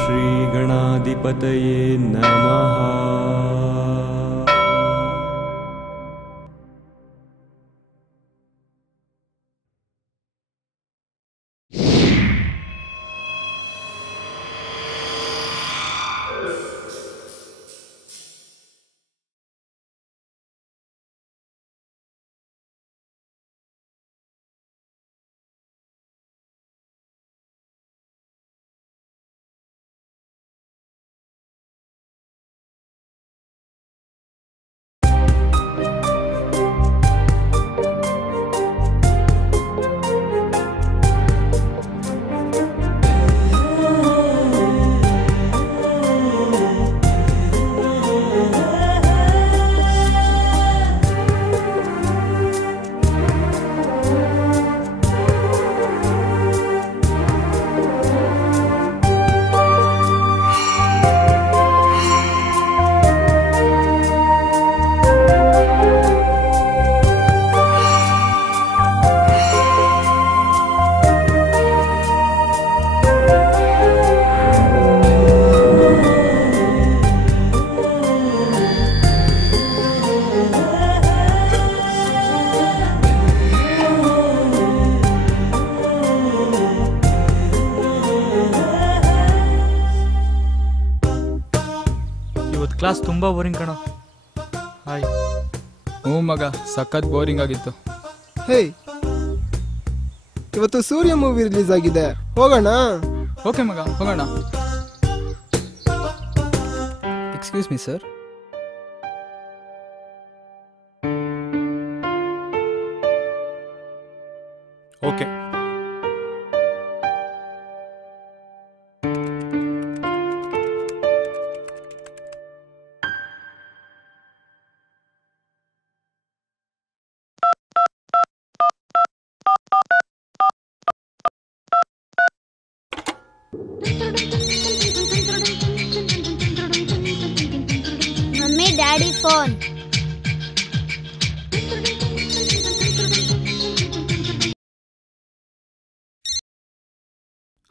ಶ್ರೀ ಗಣಾಧಿಪತಯೇ ನಮಃ. ಕ್ಲಾಸ್ ತುಂಬ ಬೋರಿಂಗ್ ಕಣ. ಹಾಯ್. ಹ್ಞೂ ಮಗ, ಸಖತ್ ಬೋರಿಂಗ್ ಆಗಿತ್ತು. ಹೇ, ಇವತ್ತು ಸೂರ್ಯ ಮೂವಿ ರಿಲೀಸ್ ಆಗಿದೆ, ಹೋಗೋಣ? ಓಕೆ ಮಗ, ಹೋಗೋಣ. Excuse me sir. Okay. Mummy daddy phone.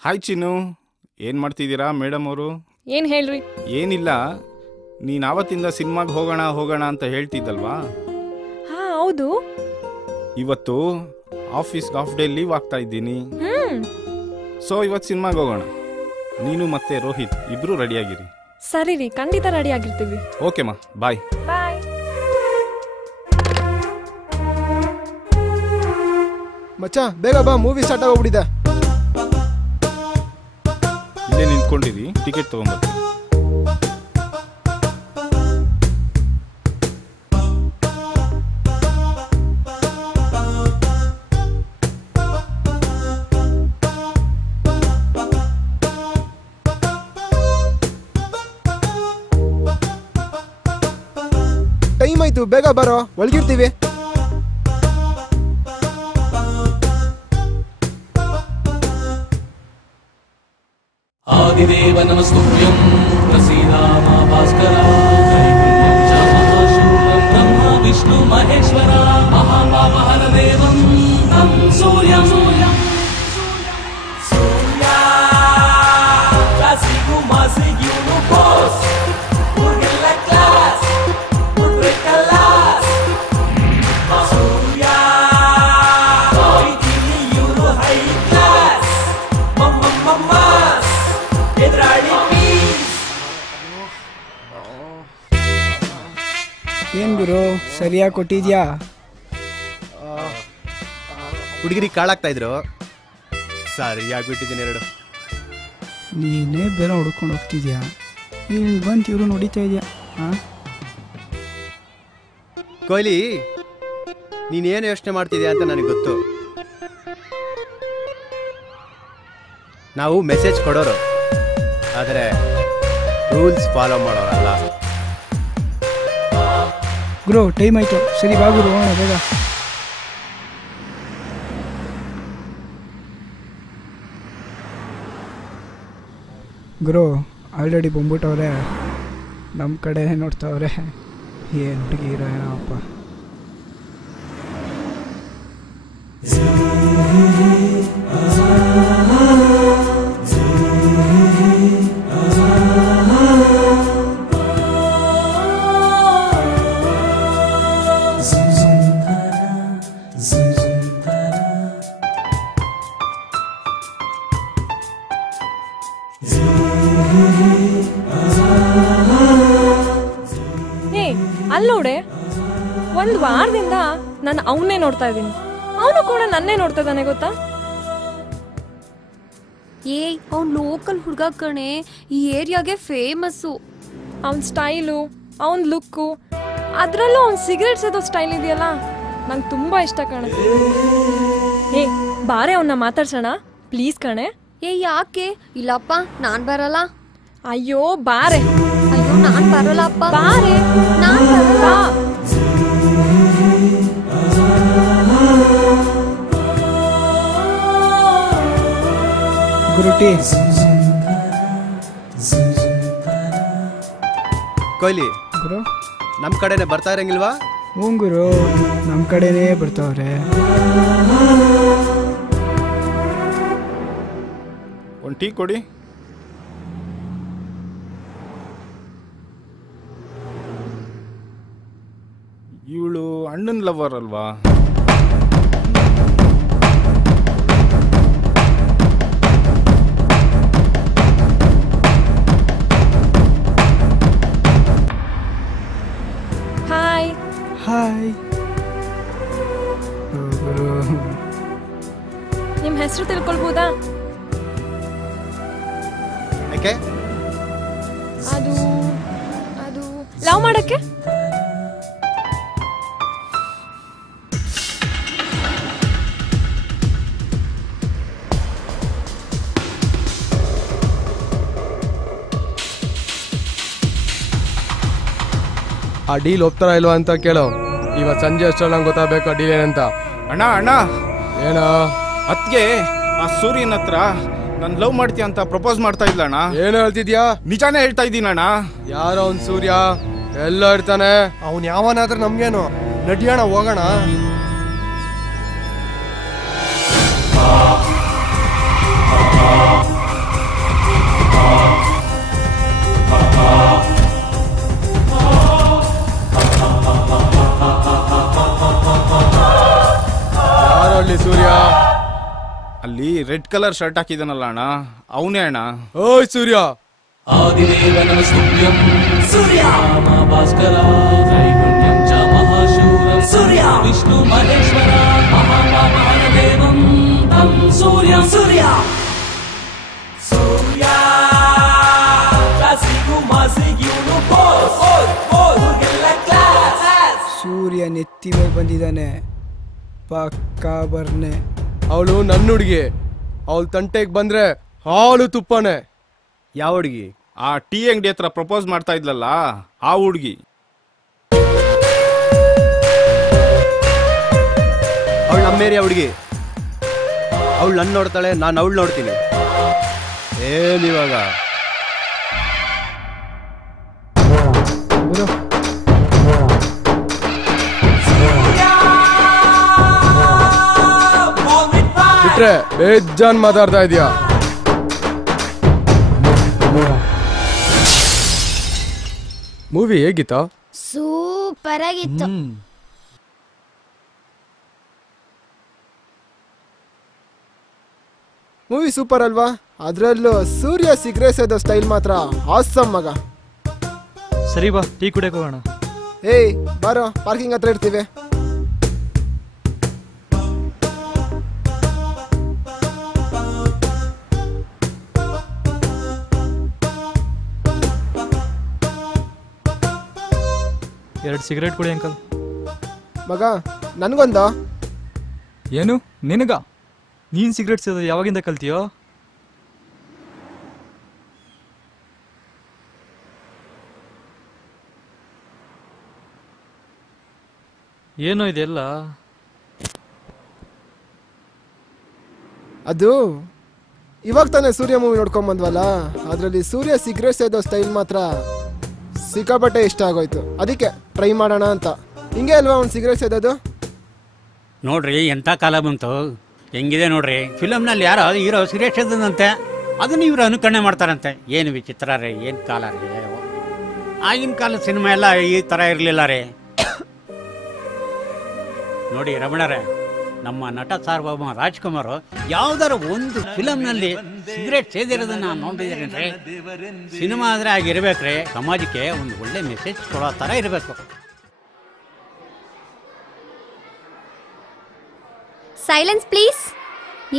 Hi Chinnu, ಏನು ಮಾಡ್ತಿದ್ದೀರಾ ಮೇಡಮ್ ಅವರು? ಏನು ಹೇಳ್ರಿ? ಏನಿಲ್ಲ, ನೀನು ಆವತ್ತಿಂದ ಸಿನಿಮಾಗೆ ಹೋಗೋಣ ಹೋಗೋಣ ಅಂತ ಹೇಳ್ತಿದ್ದಲ್ವಾ? ಹಾ ಹೌದು. ಇವತ್ತು ಆಫೀಸ್ಗೆ ಹಾಫ್ ಡೇ ಲೀವ್ ಆಗ್ತಾ ಇದ್ದೀನಿ. ಸೊ ಇವತ್ತು ಸಿನಿಮಾಗೆ ಹೋಗೋಣ. ನೀನು ಮತ್ತೆ ರೋಹಿತ್ ಇಬ್ರು ರೆಡಿಯಾಗಿರಿ. ಸರಿ ರೀ, ಖಂಡಿತ ರೆಡಿ ಆಗಿರ್ತೀವಿ. ಓಕೆ ಮಾ, ಬಾಯ್. ಬಾಯ್. ಮಚ್ಚ ಬೇಗ ಬಾ, ಮೂವಿ ಸ್ಟಾರ್ಟ್ ಆಗೋಗ್ಬಿಟ್ಟಿದೆ. ಇಲ್ಲೇ ನಿಂತ್ಕೊಂಡಿರಿ, ಟಿಕೆಟ್ ತಗೊಂಡ್ಬರ್ತೀನಿ. ಟೈಮ್ ಆಯ್ತು, ಬೇಗ ಬರೋ, ಒಳಗಿರ್ತೀವಿ. ಆದಿದೇವ ನಮಸ್ತುಭ್ಯಂ ಪ್ರಸೀದಾ ಮಾ ಭಾಸ್ಕರ. ಬ್ರಹ್ಮ ವಿಷ್ಣು ಮಹೇಶ್ವರ ಮಹಾಪಾಪಹರ ದೇವಂ ತಂ ಸೂರ್ಯಂ. ಸೂರ್ಯ ಜಾಸಿಗು ಮಾಸಿಗಿನು ಬಾಸ್ ಪುರ್ಗೆಲ್ಲ ಕ್ಲಾಸ್ ಪುಟ್ರೆ ಕಲಾಸ್. ಸೂರ್ಯ ಹೋಯ್ತೀನಿ ಇವ್ರು ಹೈ ಕ್ಲಾಸ್ ಮಮ್ಮ ಎದುರಾಡಿ. ಏನ್ ಗುರು, ಸರಿಯಾಗಿ ಕೊಟ್ಟಿದ್ಯಾ? ಹುಡುಗಿರಿಗೆ ಕಾಳಾಗ್ತಾ ಇದ್ರು, ಸರಿಯಾಗ್ಬಿಟ್ಟಿದ್ದೀನಿ ಎರಡು. ನೀನೇ ಬೇರೆ ಹುಡ್ಕೊಂಡು ಹೋಗ್ತಿದ್ಯಾ, ಇಲ್ಲಿ ಬಂತು ಇವರು ನೋಡಿತಾ ಇದೆಯಾ? ಹಾಂ ಕೊಹ್ಲಿ, ನೀನೇನು ಯೋಚನೆ ಮಾಡ್ತಿದ್ಯಾ ಅಂತ ನನಗೆ ಗೊತ್ತು. ನಾವು ಮೆಸೇಜ್ ಕೊಡೋರು, ಆದರೆ ರೂಲ್ಸ್ ಫಾಲೋ ಮಾಡೋರಲ್ಲ. ಗುರು ಟೈಮ್ ಆಯಿತು, ಸರಿ ಬಾ ಗುರು ಹೋಗೋಣ ಬೇಗ. ಗುರು ಆಲ್ರೆಡಿ ಬಂದ್ಬಿಟ್ಟವ್ರೆ, ನಮ್ಮ ಕಡೆ ನೋಡ್ತಾವ್ರೆ. ಏನು ಹುಡುಗಿ ಇರೋ ಏನಪ್ಪ. ಹೇ ಅಲ್ಲೋಡೆ, ಒಂದು ವಾರದಿಂದ ನಾನು ಅವನ್ನೇ ನೋಡ್ತಾ ಇದ್ದೀನಿ. ಅವನು ಕೂಡ ನನ್ನೇ ನೋಡ್ತಾ ಇದ್ದಾನೆ ಗೊತ್ತಾ. ಅವ್ನು ಲೋಕಲ್ ಹುಡುಗ ಕಣೆ, ಈ ಏರಿಯಾಗೆ ಫೇಮಸ್ಸು. ಅವನ ಸ್ಟೈಲು, ಅವನ ಲುಕ್ಕು, ಅದರಲ್ಲೂ ಅವ್ನು ಸಿಗರೇಟ್ ಸೇದೋ ಸ್ಟೈಲ್ ಇದೆಯಲ್ಲ, ನಂಗೆ ತುಂಬ ಇಷ್ಟ ಕಣೆ. ಏ ಬಾರೆ ಅವನ್ನ ಮಾತಾಡ್ಸೋಣ ಪ್ಲೀಸ್ ಕಣೆ. ಯಾಕೆ? ಇಲ್ಲಪ್ಪ ನಾನ್ ಬರಲ್ಲ. ಅಯ್ಯೋ ಬಾರೆ. ಅಯ್ಯೋ ನಾನ್ ಬರಲ್ಲಪ್ಪ. ಬಾರೆ, ನಾನ್ ಬರಲ್ಲ. ಗುರುಟಿ ಕೊಹ್ಲಿ ಗುರು, ನಮ್ಮ ಕಡೆನೆ ಬರ್ತಾ ಇರಂಗಿಲ್ವಾ? ಹ್ಞೂ ಗುರು, ನಮ್ಮ ಕಡೆನೇ ಬರ್ತಾವ್ರೆ. ಒಂದು ಟೀ ಕೊಡಿ. ಇವಳು ಅಣ್ಣನ ಲವರ್ ಅಲ್ವಾ? ಹಾಯ್. ಹಾಯ್ ಗುರು. ನಿಮ್ಮ ಹೆಸರು ತಿಳ್ಕೊಳ್ಬೋದಾ? ಯಾಕೆ? ಅದು ಅದು ಲವ್ ಮಾಡಕ್ಕೆ. ಆ ಡೀಲ್ ಒಪ್ತಾರ ಇಲ್ವಾ ಅಂತ ಕೇಳು. ಇವತ್ತು ಸಂಜೆ ಅಷ್ಟರಲ್ಲಿ ನಂಗೆ ಗೊತ್ತಾಗಬೇಕು ಆ ಡೀಲ್ ಏನಂತ. ಅಣ್ಣ ಅಣ್ಣ, ಏನೋ ಅದ್ಗೆ ಆ ಸೂರ್ಯನ ಹತ್ರ ನಾನು ಲವ್ ಮಾಡ್ತೀಯ ಅಂತ ಪ್ರಪೋಸ್ ಮಾಡ್ತಾ ಇದ್ಲಣ್ಣ. ಏನು ಹೇಳ್ತಿದ್ಯಾ? ನಿಜಾನೇ ಹೇಳ್ತಾ ಇದ್ದೀನಣ್ಣ. ಯಾರೋ ಅವ್ನು ಸೂರ್ಯ ಎಲ್ಲ ಇರ್ತಾನೆ. ಅವನು ಯಾವನಾದ್ರೂ ನಮ್ಗೇನು, ನಡಿಯೋಣ ಹೋಗೋಣ. ಯಾರೋ ಅಲ್ಲಿ ಸೂರ್ಯ? ಅಲ್ಲಿ ರೆಡ್ ಕಲರ್ ಶರ್ಟ್ ಹಾಕಿದಾನಲ್ಲ ಅಣ್ಣ, ಅವನೇ ಅಣ್ಣ. ಓಯ್ ಸೂರ್ಯ. ಆದಿದೇವ ನಮಸ್ತುಭ್ಯಂ ಸೂರ್ಯ ಭಾಸ್ಕರ ತ್ರೈಗುಣ್ಯಂ ಚ ಮಹಾಶೂರಂ ಸೂರ್ಯ ವಿಷ್ಣು ಮಹೇಶ್ವರ ಮಹಾದೇವಂ ತಂ ಸೂರ್ಯಂ ಸೂರ್ಯ ಸೂರ್ಯ ಸೂರ್ಯ ನೆತ್ತಿ ಮೇಲೆ ಬಂದಿದ್ದಾನೆ, ಪಕ್ಕಾ ಬರ್ನೆ. ಅವಳು ನನ್ನ ಹುಡುಗಿ. ಅವಳು ತಂಟೆಗೆ ಬಂದ್ರೆ ಹಾಲು ತುಪ್ಪನೆ. ಯಾವ ಹುಡುಗಿ? ಆ ಟೀ ಅಂಗಡಿ ಹತ್ರ ಪ್ರಪೋಸ್ ಮಾಡ್ತಾ ಇದ್ಲಲ್ಲ ಆ ಹುಡುಗಿ. ಅವಳು ನಮ್ಮೇರಿಯ ಹುಡುಗಿ. ಅವಳು ನನ್ನ ನೋಡ್ತಾಳೆ, ನಾನು ಅವಳು ನೋಡ್ತೀನಿ. ಏನಿವಾಗ ಬಿಟ್ರೆ ಬೇಜಾನ್ ಮಾತಾಡ್ತಾ ಇದೀಯಾ? ಮೂವಿ ಹೇಗಿತ್ತಾ? ಸೂಪರ್ ಆಗಿತ್ತು. ಮೂವಿ ಸೂಪರ್ ಅಲ್ವಾ? ಅದರಲ್ಲೂ ಸೂರ್ಯ ಸಿಗರೇಟ್ ಸೇದೋ ಸ್ಟೈಲ್ ಮಾತ್ರ ಆಸಮ್ ಮಗ. ಸರಿ ಬಾ ಟೀ ಕುಡಿಯಕ್ಕೆ ಹೋಗೋಣ. ಏಯ್ ಬಾರೋ, ಪಾರ್ಕಿಂಗ್ ಹತ್ರ ಇರ್ತೀವಿ. ಎರಡು ಸಿಗರೇಟ್ ಕೊಡಿ ಅಂಕಲ್. ಮಗ ನನಗೊಂದ. ಏನು ನಿನಗ? ನೀನು ಸಿಗರೇಟ್ ಸೇದೋದು ಯಾವಾಗಿಂದ ಕಲ್ತೀಯೋ? ಏನೋ ಇದೆಲ್ಲ? ಅದು ಇವಾಗ ತಾನೇ ಸೂರ್ಯ ಮೂವಿ ನೋಡ್ಕೊಂಬಂದ್ವಲ್ಲ, ಅದರಲ್ಲಿ ಸೂರ್ಯ ಸಿಗರೇಟ್ ಸೇದೋ ಸ್ಟೈಲ್ ಮಾತ್ರ ಸಿಕ್ಕಾಪಟ್ಟೆ ಇಷ್ಟ ಆಗೋಯ್ತು. ಅದಕ್ಕೆ ಟ್ರೈ ಮಾಡೋಣ ಅಂತ. ಹಿಂಗೆ ಅಲ್ವಾ ಅವ್ನು ಸಿಗರೇಟ್ ಸೇದೋದು? ನೋಡ್ರಿ ಎಂಥ ಕಾಲ ಬಂತು, ಹೆಂಗಿದೆ ನೋಡ್ರಿ. ಫಿಲಮ್ನಲ್ಲಿ ಯಾರೋ ಹೀರೋ ಸಿಗರೇಟ್ ಸೇದಂತೆ, ಅದನ್ನು ಇವರು ಅನುಕರಣೆ ಮಾಡ್ತಾರಂತೆ. ಏನು ವಿಚಿತ್ರ ರೀ, ಏನು ಕಾಲ ರೀ. ಆಗಿನ ಕಾಲದ ಸಿನಿಮಾ ಎಲ್ಲ ಈ ಥರ ಇರಲಿಲ್ಲ ರೀ. ನೋಡಿ ರಮಣರೇ, ನಮ್ಮ ನಟ ಸಾರ್ವಭೌಮ ರಾಜ್ಕುಮಾರ್ ಯಾವ್ದಾರ ಒಂದು ಫಿಲಮ್ನಲ್ಲಿ ಸಿಗರೇಟ್ ಸೇದಿರೋದನ್ನ ನೋಡಿದ್ರೆ ಸಿನಿಮಾ ಆದ್ರೆ ಆಗಿರ್ಬೇಕ್ರೆ ಸಮಾಜಕ್ಕೆ ಒಂದು ಒಳ್ಳೆ ಮೆಸೇಜ್ ಕೊಡೋ ತರ ಇರಬೇಕು. Silence please.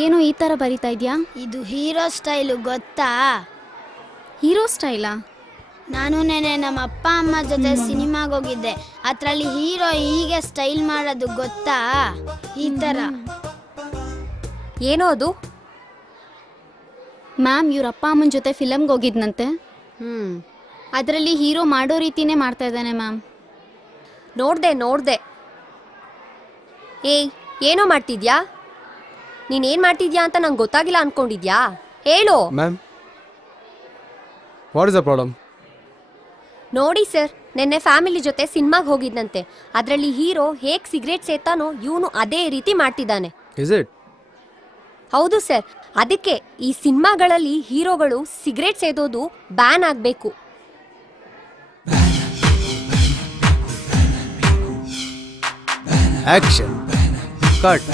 ಏನು ಈ ತರ ಬರಿತಾ ಇದ್ಯಾ? ಇದು ಹೀರೋ ಸ್ಟೈಲು ಗೊತ್ತಾ? ಹೀರೋ ಸ್ಟೈಲಾ? ನಾನು ನೆನೆ ನಮ್ಮ ಅಪ್ಪ ಅಮ್ಮ ಜೊತೆ ಸಿನಿಮಾಗೆ ಹೋಗಿದ್ದೆ. ಅದರಲ್ಲಿ ಹೀರೋ ಹೀಗೆ ಸ್ಟೈಲ್ ಮಾಡೋದು ಗೊತ್ತಾ? ಈ ತರ. ಏನೋ ಅದು? ಮ್ಯಾಮ್ ಇವ್ರ ಅಪ್ಪ ಅಮ್ಮನ ಜೊತೆ ಫಿಲಮ್ಗೆ ಹೋಗಿದ್ನಂತೆ. ಅದರಲ್ಲಿ ಹೀರೋ ಮಾಡೋ ರೀತಿನೇ ಮಾಡ್ತಾ ಇದ್ದಾನೆ ಮ್ಯಾಮ್. ನೋಡ್ದೆ. ಏಯ್, ಏನೋ ಮಾಡ್ತಿದ್ಯಾ? ನೀನೇನ್ ಮಾಡ್ತಿದ್ಯಾ ಅಂತ ನಂಗೆ ಗೊತ್ತಾಗಿಲ್ಲ ಅನ್ಕೊಂಡಿದ್ಯಾ? ಹೇಳು. Ma'am, what is the problem? ನೋಡಿ ಸರ್, ನೆನ್ನೆ ಫ್ಯಾಮಿಲಿ ಜೊತೆ ಸಿನಿಮಾಗೆ ಹೋಗಿದ್ನಂತೆ. ಅದರಲ್ಲಿ ಹೀರೋ ಹೇಗ್ ಸಿಗರೇಟ್ ಸೇತಾನೋ ಇವನು ಅದೇ ರೀತಿ ಮಾಡ್ತಿದ್ದಾನೆ. Is it? ಹೌದು ಸರ್. ಅದಕ್ಕೆ ಈ ಸಿನಿಮಾಗಳಲ್ಲಿ ಹೀರೋಗಳು ಸಿಗರೇಟ್ ಸೇದೋದು ಬ್ಯಾನ್ ಆಗ್ಬೇಕು. Action cut.